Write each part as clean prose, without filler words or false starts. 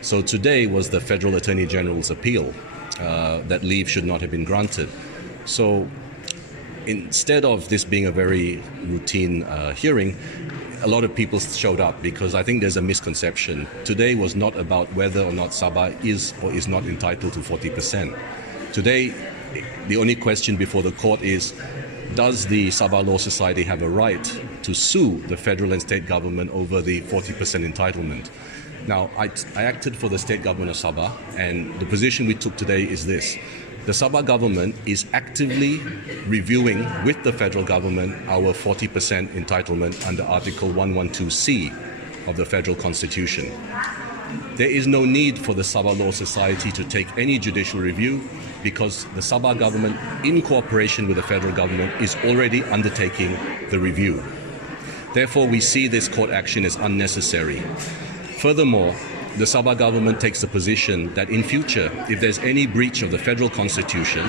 So today was the Federal Attorney General's appeal that leave should not have been granted. So instead of this being a very routine hearing, a lot of people showed up because I think there's a misconception. Today was not about whether or not Sabah is or is not entitled to 40%. Today, the only question before the court is, does the Sabah Law Society have a right to sue the federal and state government over the 40% entitlement? Now, I acted for the state government of Sabah, and the position we took today is this. The Sabah government is actively reviewing with the federal government our 40% entitlement under Article 112C of the Federal Constitution. There is no need for the Sabah Law Society to take any judicial review because the Sabah government, in cooperation with the federal government, is already undertaking the review. Therefore, we see this court action as unnecessary. Furthermore, the Sabah government takes the position that in future, if there's any breach of the federal constitution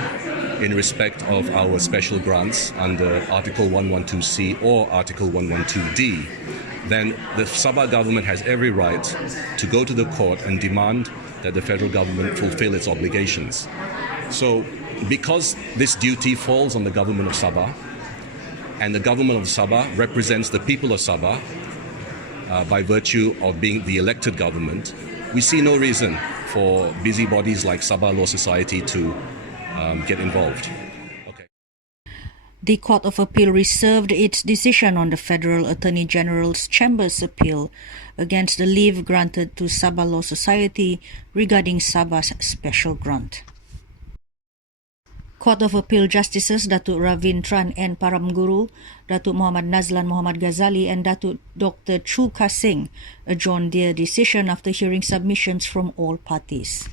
in respect of our special grants under Article 112C or Article 112D, then the Sabah government has every right to go to the court and demand that the federal government fulfill its obligations. So, because this duty falls on the government of Sabah, and the government of Sabah represents the people of Sabah, by virtue of being the elected government, we see no reason for busybodies like Sabah Law Society to get involved. Okay. The Court of Appeal reserved its decision on the Federal Attorney General's Chamber's appeal against the leave granted to Sabah Law Society regarding Sabah's special grant. Court of Appeal Justices Datuk Ravinthran and Paramaguru, Datuk Muhammad Nazlan, Muhammad Ghazali and Datuk Dr. Choo Kah Sing adjourned their decision after hearing submissions from all parties.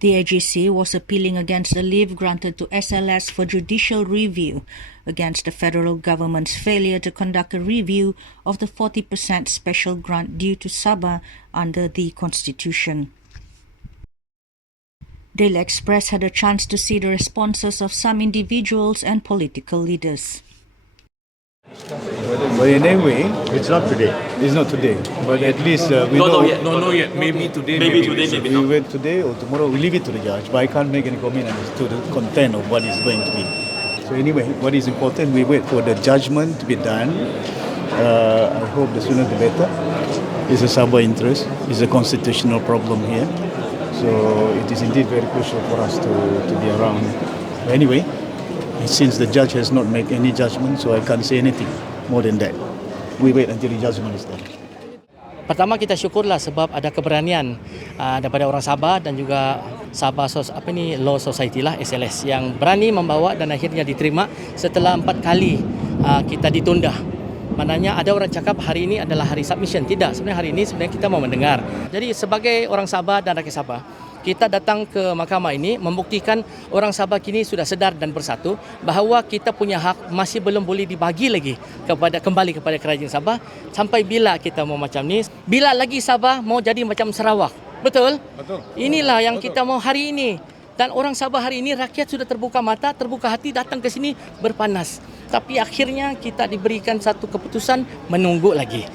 The AGC was appealing against the leave granted to SLS for judicial review against the federal government's failure to conduct a review of the 40% special grant due to Sabah under the Constitution. Daily Express had a chance to see the responses of some individuals and political leaders. But anyway, It's not today. it's not today. But at least we No, know. not yet. Maybe today. Maybe today, maybe We not. wait today or tomorrow. We leave it to the judge. But I can't make any comment as to the content of what is going to be. So anyway, what is important, we wait for the judgment to be done. I hope the sooner the better. It's a Sabah interest. It's a constitutional problem here. So it is indeed very crucial for us to be around. But anyway, since the judge has not made any judgment, so I can't say anything more than that. We wait until the judgment is done. Pertama kita syukurlah sebab ada keberanian daripada orang Sabah dan juga Sabah Law Society lah SLS yang berani membawa dan akhirnya diterima setelah 4 kali kita ditunda. Maknanya ada orang cakap hari ini adalah hari submission. Tidak, sebenarnya hari ini sebenarnya kita mau mendengar. Jadi sebagai orang Sabah dan rakyat Sabah, kita datang ke mahkamah ini membuktikan orang Sabah kini sudah sedar dan bersatu bahawa kita punya hak masih belum boleh dibagi lagi kembali kepada kerajaan Sabah sampai bila kita mau macam ni. Bila lagi Sabah mau jadi macam Sarawak. Betul? Betul. Inilah yang kita mau hari ini. Dan orang Sabah hari ini rakyat sudah terbuka mata, terbuka hati datang ke sini berpanas. Tapi akhirnya kita diberikan satu keputusan menunggu lagi.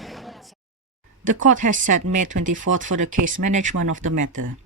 The court has set May 24th for the case management of the matter.